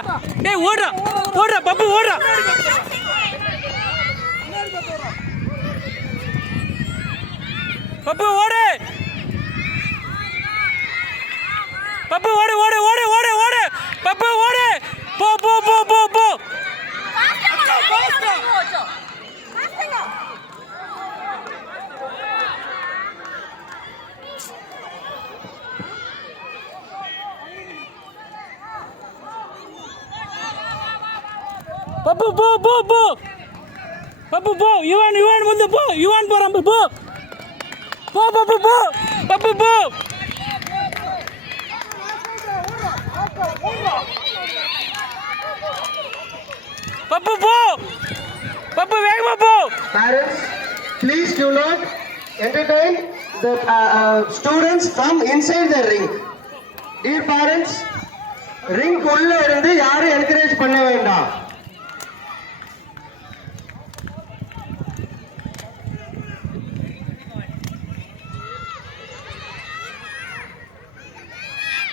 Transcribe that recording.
ஓடுறா டேய் ஓடுறா ஓடுறா பப்பு ஓடுறா பப்பு ஓடு பப்பு ஓடு ஓடு ஓடு ஓடு ஓடு பப்பு ஓடு போ போ போ போ போ பப்பு போ போ போ பப்பு போ யுவான் வந்து போ யுவான் போறான் போ போ பப்பு போ பப்பு போ பப்பு போ பப்பு வேகமா போ. Parents, please do not entertain the students from inside the ring. Dear parents, ring உள்ள இருந்து யாரும் என்கரேஜ் பண்ண வேண்டாம்.